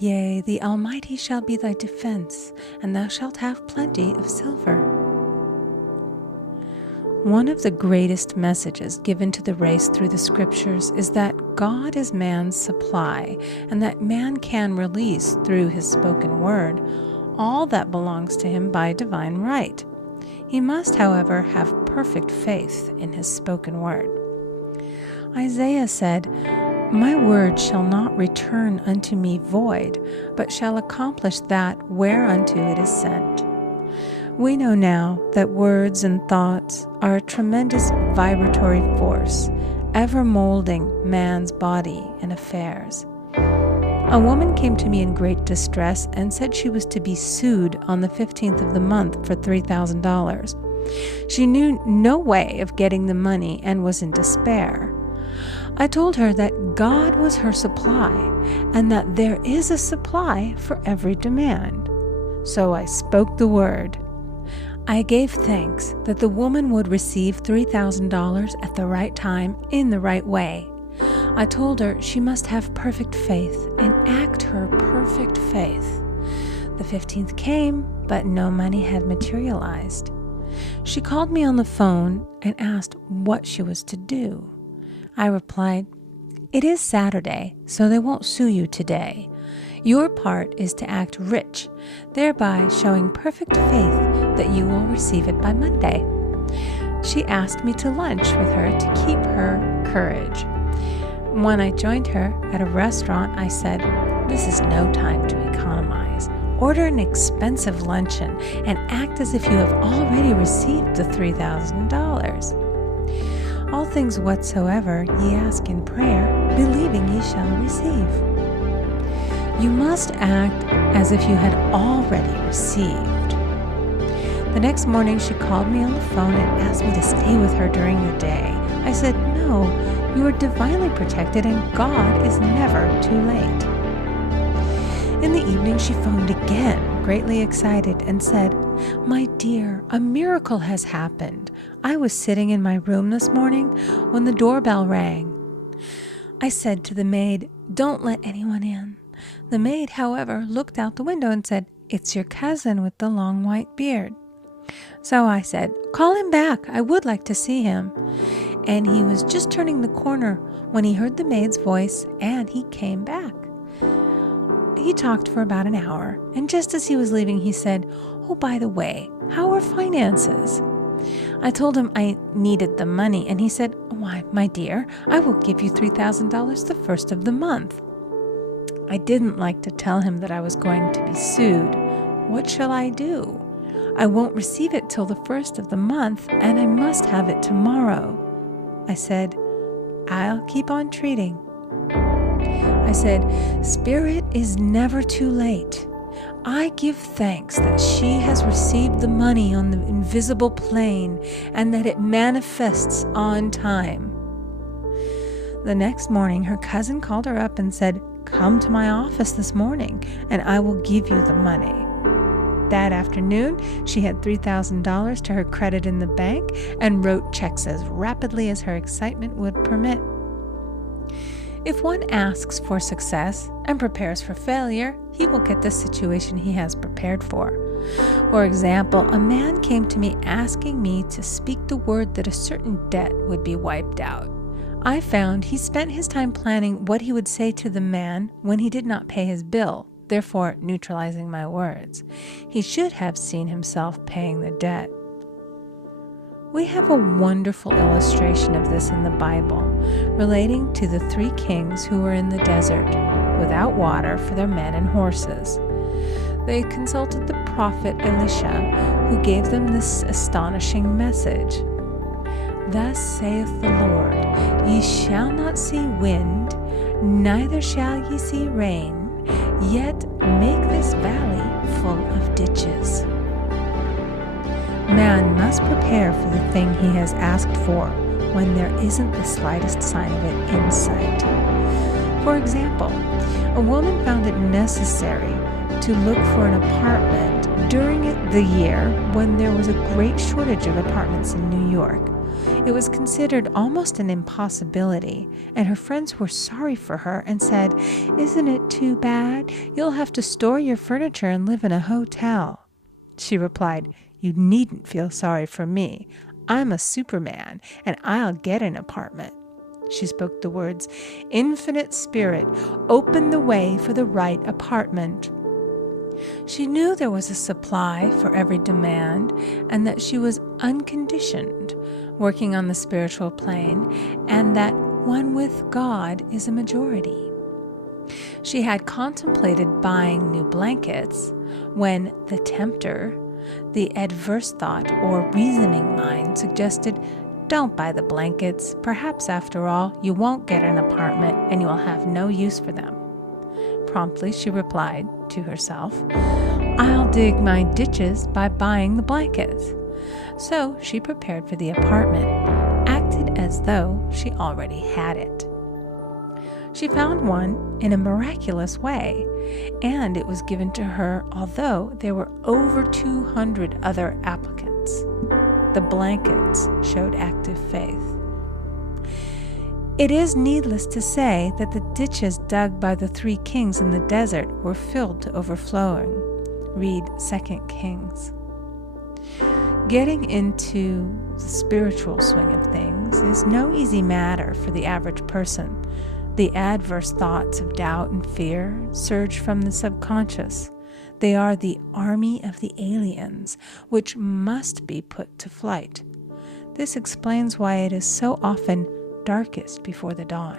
Yea, the Almighty shall be thy defense, and thou shalt have plenty of silver. One of the greatest messages given to the race through the scriptures is that God is man's supply, and that man can release through his spoken word all that belongs to him by divine right. He must, however, have perfect faith in his spoken word. Isaiah said, "My word shall not return unto me void, but shall accomplish that whereunto it is sent." We know now that words and thoughts are a tremendous vibratory force, ever molding man's body and affairs. A woman came to me in great distress and said she was to be sued on the 15th of the month for $3,000. She knew no way of getting the money and was in despair. I told her that God was her supply and that there is a supply for every demand. So I spoke the word. I gave thanks that the woman would receive $3,000 at the right time in the right way. I told her she must have perfect faith and act her perfect faith. The 15th came, but no money had materialized. She called me on the phone and asked what she was to do. I replied, "It is Saturday, so they won't sue you today. Your part is to act rich, thereby showing perfect faith that you will receive it by Monday." She asked me to lunch with her to keep her courage. When I joined her at a restaurant, I said, "This is no time to economize. Order an expensive luncheon and act as if you have already received the $3,000. All things whatsoever ye ask in prayer, believing ye shall receive." You must act as if you had already received. The next morning she called me on the phone and asked me to stay with her during the day. I said, "No, you are divinely protected and God is never too late." In the evening she phoned again, greatly excited, and said, "My dear, a miracle has happened. I was sitting in my room this morning when the doorbell rang. I said to the maid, 'Don't let anyone in.' The maid, however, looked out the window and said, 'It's your cousin with the long white beard.' So I said, 'Call him back. I would like to see him.' And he was just turning the corner when he heard the maid's voice, and he came back. He talked for about an hour, and just as he was leaving, he said, 'Oh, by the way, how are finances?' I told him I needed the money, and he said, 'Why, my dear, I will give you $3,000 the first of the month.' I didn't like to tell him that I was going to be sued. What shall I do? I won't receive it till the first of the month, and I must have it tomorrow. I said, 'I'll keep on treating.' I said, 'Spirit is never too late. I give thanks that she has received the money on the invisible plane and that it manifests on time.' The next morning, her cousin called her up and said, 'Come to my office this morning, and I will give you the money.' That afternoon, she had $3,000 to her credit in the bank and wrote checks as rapidly as her excitement would permit. If one asks for success and prepares for failure, he will get the situation he has prepared for. For example, a man came to me asking me to speak the word that a certain debt would be wiped out. I found he spent his time planning what he would say to the man when he did not pay his bill, therefore neutralizing my words. He should have seen himself paying the debt. We have a wonderful illustration of this in the Bible, relating to the 3 kings who were in the desert, without water for their men and horses. They consulted the prophet Elisha, who gave them this astonishing message. "Thus saith the Lord, ye shall not see wind, neither shall ye see rain, yet make this valley full of ditches." Man must prepare for the thing he has asked for when there isn't the slightest sign of it in sight. For example, a woman found it necessary to look for an apartment during the year when there was a great shortage of apartments in New York. It was considered almost an impossibility, and her friends were sorry for her and said, "Isn't it too bad? You'll have to store your furniture and live in a hotel." She replied, "You needn't feel sorry for me. I'm a Superman, and I'll get an apartment." She spoke the words, "Infinite Spirit, open the way for the right apartment." She knew there was a supply for every demand and that she was unconditioned, working on the spiritual plane, and that one with God is a majority. She had contemplated buying new blankets when the tempter, the adverse thought or reasoning mind, suggested, "Don't buy the blankets. Perhaps after all, you won't get an apartment and you will have no use for them." Promptly she replied to herself, "I'll dig my ditches by buying the blankets." So she prepared for the apartment, acted as though she already had it. She found one in a miraculous way, and it was given to her although there were over 200 other applicants. The blankets showed active faith. It is needless to say that the ditches dug by the 3 kings in the desert were filled to overflowing. Read 2 Kings. Getting into the spiritual swing of things is no easy matter for the average person. The adverse thoughts of doubt and fear surge from the subconscious. They are the army of the aliens, which must be put to flight. This explains why it is so often darkest before the dawn.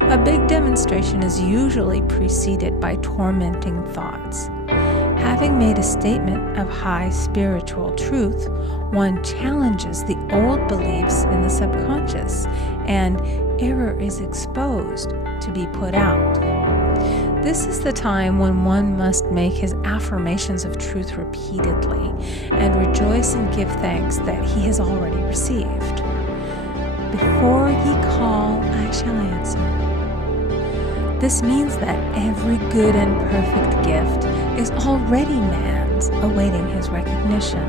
A big demonstration is usually preceded by tormenting thoughts. Having made a statement of high spiritual truth, one challenges the old beliefs in the subconscious, and error is exposed to be put out. This is the time when one must make his affirmations of truth repeatedly and rejoice and give thanks that he has already received. "Before ye call, I shall answer." This means that every good and perfect gift is already man's, awaiting his recognition.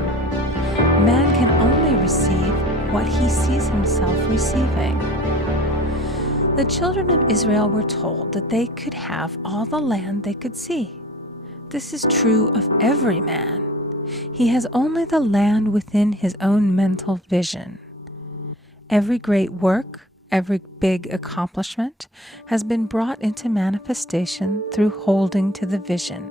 Man can only receive what he sees himself receiving. The children of Israel were told that they could have all the land they could see. This is true of every man. He has only the land within his own mental vision. Every great work, every big accomplishment has been brought into manifestation through holding to the vision.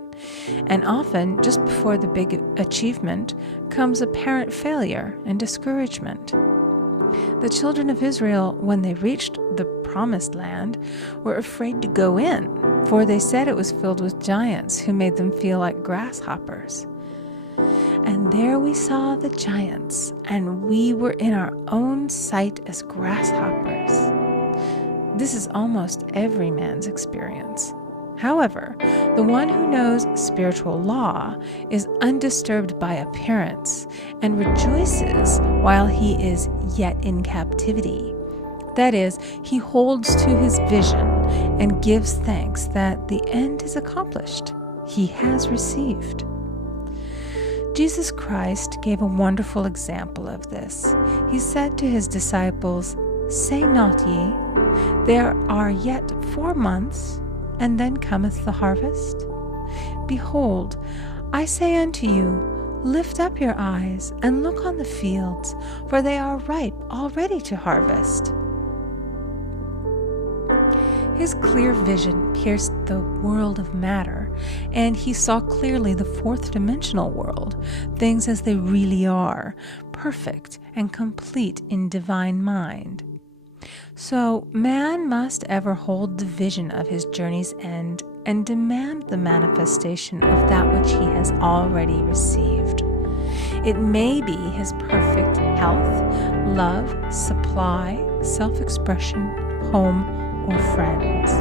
And often, just before the big achievement, comes apparent failure and discouragement. The children of Israel, when they reached the promised land, were afraid to go in, for they said it was filled with giants who made them feel like grasshoppers. And there we saw the giants, and we were in our own sight as grasshoppers. This is almost every man's experience. However, the one who knows spiritual law is undisturbed by appearance and rejoices while he is yet in captivity. That is, he holds to his vision and gives thanks that the end is accomplished. He has received. Jesus Christ gave a wonderful example of this. He said to his disciples, "Say not ye, there are yet 4 months, and then cometh the harvest? Behold, I say unto you, lift up your eyes, and look on the fields, for they are ripe already to harvest." His clear vision pierced the world of matter, and he saw clearly the 4th-dimensional world, things as they really are, perfect and complete in divine mind. So man must ever hold the vision of his journey's end and demand the manifestation of that which he has already received. It may be his perfect health, love, supply, self-expression, home, or friends.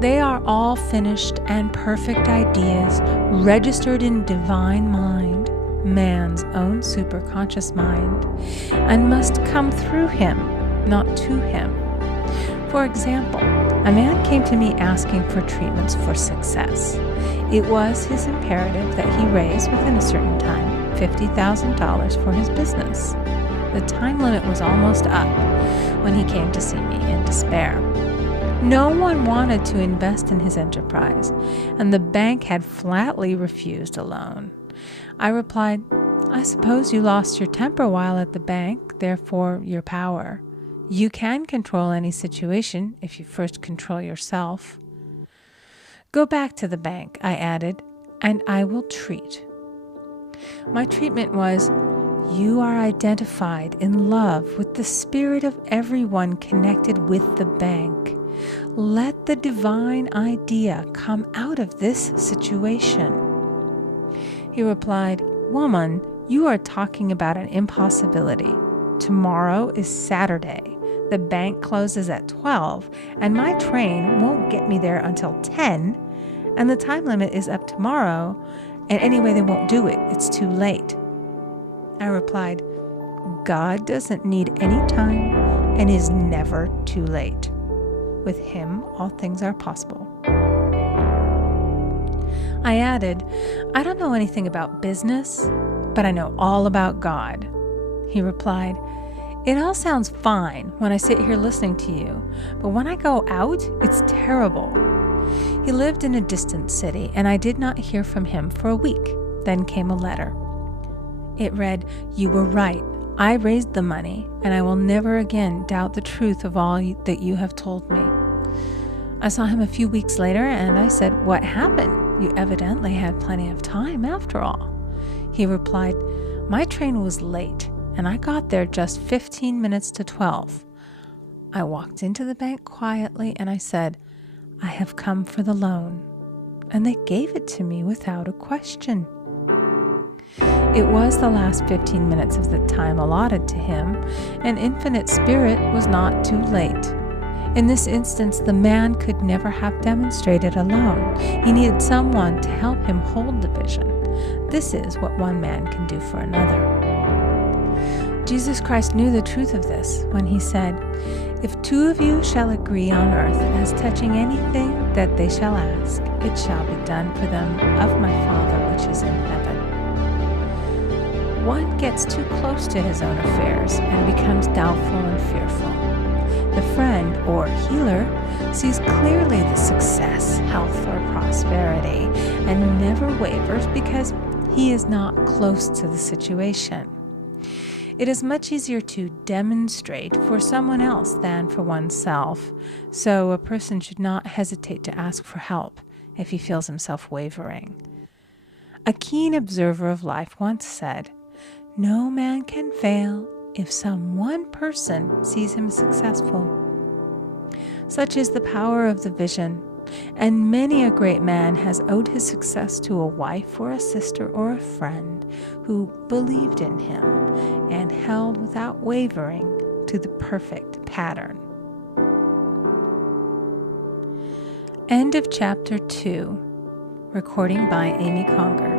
They are all finished and perfect ideas registered in divine mind, man's own superconscious mind, and must come through him, not to him. For example, a man came to me asking for treatments for success. It was his imperative that he raise, within a certain time, $50,000 for his business. The time limit was almost up when he came to see me in despair. No one wanted to invest in his enterprise, and the bank had flatly refused a loan. I replied, "I suppose you lost your temper while at the bank, therefore your power. You can control any situation if you first control yourself." "Go back to the bank," I added, "and I will treat." My treatment was, "You are identified in love with the spirit of everyone connected with the bank. Let the divine idea come out of this situation." He replied, "Woman, you are talking about an impossibility. Tomorrow is Saturday. The bank closes at 12, and my train won't get me there until 10, and the time limit is up tomorrow, and anyway they won't do it. It's too late." I replied, "God doesn't need any time and is never too late. With him, all things are possible." I added, "I don't know anything about business, but I know all about God." He replied, "It all sounds fine when I sit here listening to you, but when I go out, it's terrible." He lived in a distant city, and I did not hear from him for a week. Then came a letter. It read, "You were right. I raised the money, and I will never again doubt the truth of all that you have told me." I saw him a few weeks later, and I said, "What happened? You evidently had plenty of time after all." He replied, "My train was late, and I got there just 15 minutes to 12. I walked into the bank quietly, and I said, 'I have come for the loan.' And they gave it to me without a question." It was the last 15 minutes of the time allotted to him, and Infinite Spirit was not too late. In this instance, the man could never have demonstrated alone. He needed someone to help him hold the vision. This is what one man can do for another. Jesus Christ knew the truth of this when he said, "If two of you shall agree on earth as touching anything that they shall ask, it shall be done for them of my Father which is in heaven." One gets too close to his own affairs and becomes doubtful and fearful. The friend or healer sees clearly the success, health, or prosperity and never wavers because he is not close to the situation. It is much easier to demonstrate for someone else than for oneself, so a person should not hesitate to ask for help if he feels himself wavering. A keen observer of life once said, "No man can fail if some one person sees him successful." Such is the power of the vision, and many a great man has owed his success to a wife or a sister or a friend who believed in him and held without wavering to the perfect pattern. End of chapter 2. Recording by Amy Conger.